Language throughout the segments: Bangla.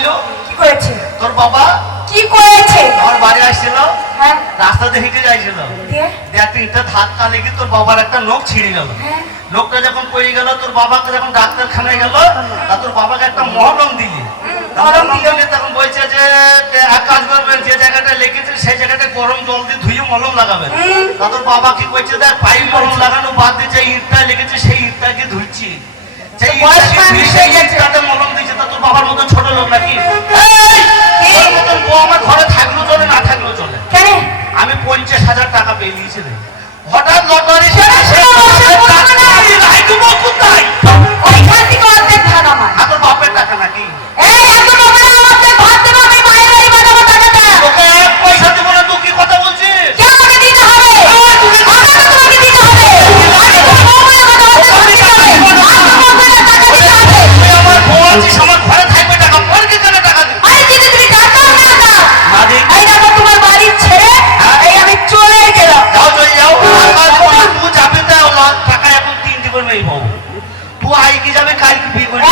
বললো কি করেছে? তোর বাবা কি করেছে? আমার বাড়ি আসছিল, হ্যাঁ রাস্তাতে হেঁটে যাইছিল, দিয়ে তিনটা ধাক্কা লেগে তোর বাবার একটা নখ ছিঁড়ে গেল। হ্যাঁ লোকটা যখন পড়ে গেল, তোর বাবাকে যখন ডাক্তারখানায় গেল, তা তোর বাবাকে একটা মহলম দিলি। মহলম দিলে তখন বলছে যে এক কাজ করবেন, যে জায়গাটা লেগেছে সেই জায়গাটা গরম জল দিয়ে ধুয়ে মলম লাগাবেন। তা তোর বাবা কি করছে, দেখ পাইপ মলম লাগানো বাদ দিয়ে যে ইটটা লেগেছে সেই ইটটাকে ধুচ্ছি, সেই ইটটাতে মলম দিচ্ছে। তা তোর বাবার মতন ছোট লোক নাকি? তোর মতন বউ আমার ঘরে থাকলেও চলে, না থাকলেও চলে। কেন? আমি 50,000 টাকা পেয়ে নিয়েছি রে, হঠাৎ লটারি তোর বাপের টাকা নাকি? পয়সা দিব না, তুই কি কথা বলছিস? আমার বউ আছিস, আমার ঘরে থাকবে টাকা, পর কি করে টাকা দিবি? তোমার বাড়ির ছেড়ে আমি চলে গেলাম। যাও চলে যাও, তুই যাবি তো টাকা এখন 3 দিবেন এই বউ। তুই আই কি যাবে, কাল কি বিয়ে করবি?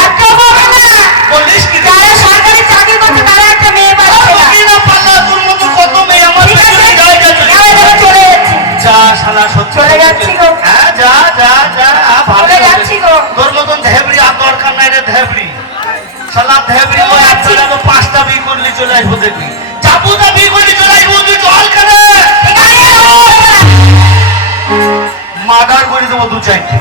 বলিস কি? যারা সরকারি চাকরি করছে তারা একটা মেয়ে পাচ্ছে না। কি না পাল্লা, তোর মতো কত মেয়ে আমার পেছনে যায় যায় চলে চলে যাচ্ছি। যা শালা সত্যি চলে যাচ্ছি গো। হ্যাঁ যা যা যা, ভালো চলে যাচ্ছি গো। তোর মতন ধেবড়ি আর দরকার নাই রে, ধেবড়ি শালা ধেবড়ি। ওই একটা যাবো 5টা বিয়ে করলি চলে আসবো, দেখবি যাবো না বিয়ে করলি চলে আসবো। তুই জল কেন মার্ডার করে দেবো 2-4টে,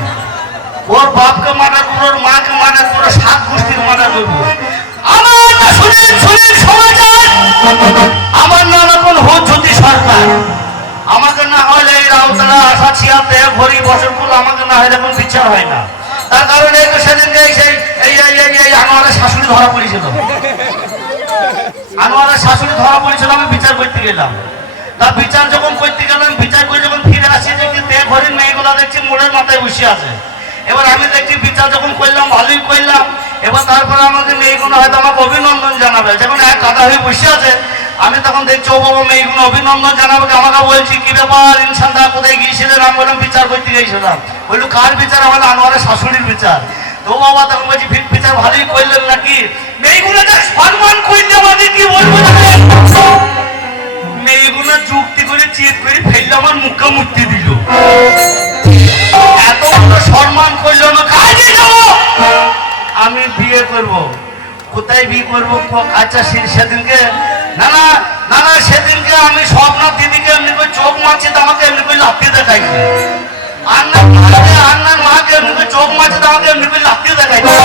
ওর বাপকে মার্ডার করবো, ওর মাকে মার্ডার করবো, 7 গোষ্ঠীর মার্ডার করবো। আমার না শুনেন শুনেন সমাচার, আমার নাম এখন জ্যোতি সরকার। আমাকে না হলে এই রাউতলা আশা ছিয়াতে ভরি বছরগুলো আমাকে না হলে এখন বিচার হয় না। তার কারণে এই তো সেদিনকে সেই এই আনোয়ারের শাশুড়ি ধরা পড়েছিল, আনোয়ারের শাশুড়ি ধরা পড়েছিল, আমি বিচার করতে গেলাম। তা বিচার যখন করতে গেলাম, বিচার করে যখন ফিরে আসি দেখি ঘরের মেয়েগুলা দেখছি মোড়ের মাথায় বসে আছে। এবার আমি দেখছি বিচার যখন করলাম ভালোই করলাম, এবার তারপরে আমাদের মেয়েগুলো হয়তো আমাকে অভিনন্দন জানাবে, যখন এক কাদা হয়ে বসে আছে। আমি তখন দেখছি ও বাবা মেয়েগুলো অভিনন্দন জানাবে, আমাকে বলছি কি ব্যাপার ইনসান দা কোথায় গিয়েছিলেন? আমি বললাম বিচার করতে গিয়েছিলাম। বললো কার বিচার? আমার আনোয়ারের শাশুড়ির বিচার। তো বাবা তখন বলছি বিচার ভালোই করলেন নাকি? মেয়েগুলো সম্মান করলে আমাদের কি বলবো, মেয়েগুলো যুক্তি করে চিট করে ফেললে আমার মুখে মুক্তি দিল। এত সম্মান করলো না, কাজে যাবো আমি বিয়ে করব। কোথায় বিয়ে করবো? আচ্ছা সেদিনকে না না না না সেদিনকে আমি স্বপ্নার দিদিকে এমনি করে চোখ মারছি, তো আমাকে এমনি করে লাফিয়ে দেখাইছে। আন্নার মাকে এমনি করে চোখ মারছে, তো আমাকে এমনি করে লাফিয়ে দেখাইছে।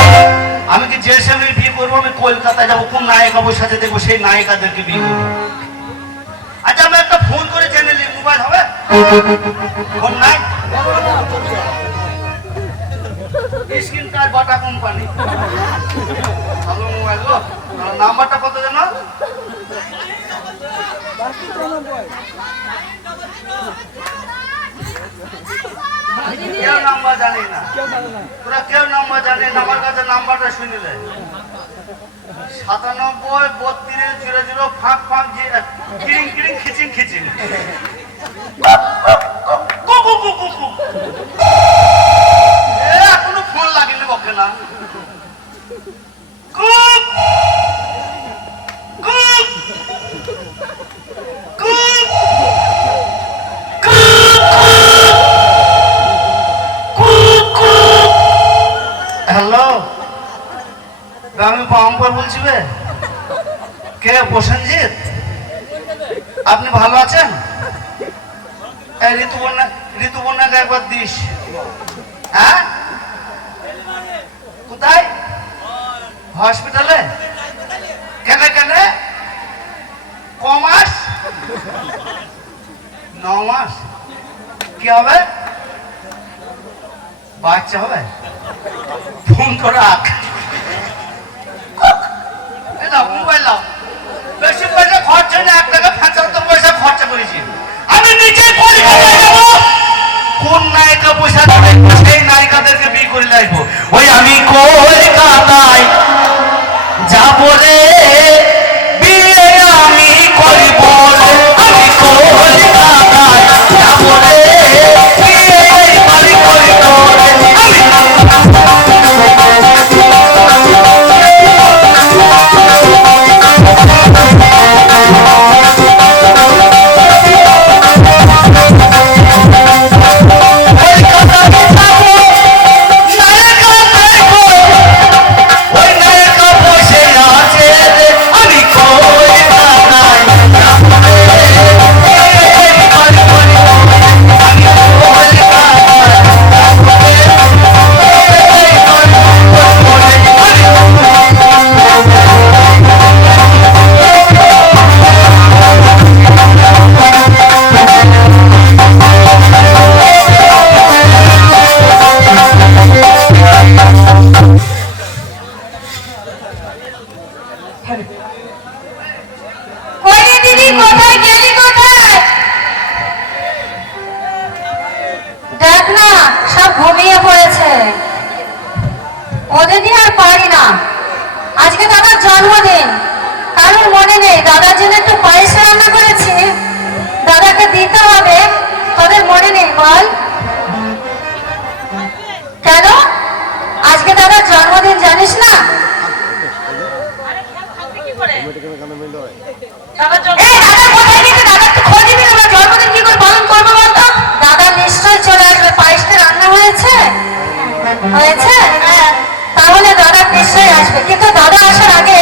আমি কি যে সেদিন বিয়ে করবো, আমি কলকাতায় যাবো, কোন নায়িকা বসে সাথে দেখবো, সেই নায়িকাদেরকে বিয়ে করবো। আচ্ছা আমি একটা ফোন করে জেনে নিই, মোবাইল হবে? ফোন নাই? স্ক্রিন টাচ বাটা কোম্পানি, ভালো মোবাইল গো। নাম্বারটা কত যেন? কেউ নাম্বার জানি না, তোরা কেউ নাম্বার জানি না। আমার কাছে নাম্বারটা শুনিলে 97 32 00 ফাঁক ফাঁক কিরিং কিরিং খিচিং খিচিং। এখনো ফোন লাগেনি বকে না। হ্যালো, আমি বাম্পার বলছি। কে? প্রসেনজিৎ, আপনি ভালো আছেন? ঋতুবর্ণাকে একবার দিস। হ্যাঁ কোথায়? হসপিটালে? কেন কেন? কমাস 9 মাস? কি হবে? বাচ্চা হবে? ফোন তো রাখ, মোবাইল দাও। বেশি পয়সা খরচা না, 1 টাকা 75 পয়সা খরচা করেছি। আমি নিজে কলকাতায় যাবো, কোন নায়িকা পয়সা দেবে সেই নায়িকাদেরকে বিয়ে করে লাগবো। ওই আমি কলকাতায় যাবো রে, বিয়ে আমি করব রে, আমি কলকাতায় যাবো রে, বিয়ে আমি করব রে। কই রে দিদি, কোথায় গেলি, কোথায়? দেখ না, সব ঘুমিয়ে পড়েছে। ওদের দিয়ে আর পারি না। আজকে দাদার জন্মদিন, কারোর মনে নেই দাদার জন্য একটু পায়েস রান্না করেছি, দাদাকে দিতে হবে। তোদের মনে নেই বল? কেন আজকে দাদার জন্মদিন জানিস না? এই দাদা কোথায় গেছে? দাদা একটু খোঁজ দিবি, আমরা জন্মদিন কি করে পালন করবো বলতো? দাদা নিশ্চয় চলে আসবে। পায়েসটা রান্না হয়েছে? হয়েছে? তাহলে দাদা নিশ্চয়ই আসবে, কিন্তু দাদা আসার আগে